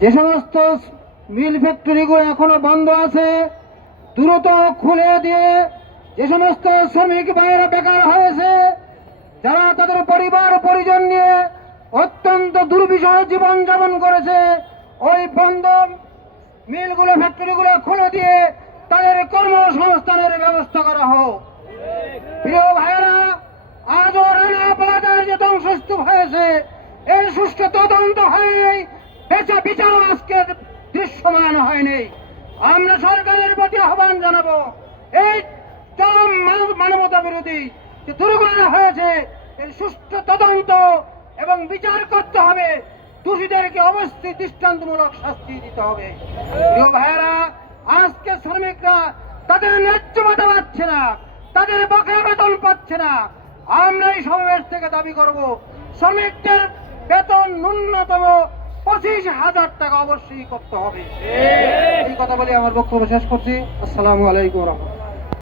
যে সমস্ত মিল ফ্যাক্টরিগুলো এখনো বন্ধ আছে দ্রুত খুলে দিয়ে যে সমস্ত শ্রমিক ভাইয়েরা বেকার হয়েছে, যারা তাদের পরিবার পরিজন নিয়ে অত্যন্ত দুর্বিষহ জীবন যাপন করেছে, ওই বন্ধ মিলগুলো ফ্যাক্টরিগুলো খুলে দিয়ে তাদের কর্মসংস্থানের ব্যবস্থা করা হোক। প্রিয় ভাইয়েরা, আজও রানা প্লাজার যে ধ্বংসস্তূপ হয়েছে এর সুষ্ঠু তদন্ত হয়নি, বিচারও আজকে দৃশ্যমান হয়নি। আমরা সরকারের প্রতি আহ্বান জানাবো, এই চরম মানবতা বিরোধী যে দুর্ঘটনা হয়েছে এর সুষ্ঠু তদন্ত এবং বিচার করতে হবে। দোষীদেরকে অবশ্যই দৃষ্টান্তমূলক শাস্তি দিতে হবে। প্রিয় ভাইয়েরা, আজকে শ্রমিকরা তাদের ন্যায্য ভাতা পাচ্ছে না, তাদের বকেয়া বেতন পাচ্ছে না। আমরা এই সমাবেশ থেকে দাবি করব, শ্রমিকদের বেতন ন্যূনতম 25,000 টাকা অবশ্যই করতে হবে। এই কথা বলে আমার বক্তব্য শেষ করছি। আসসালামু আলাইকুম।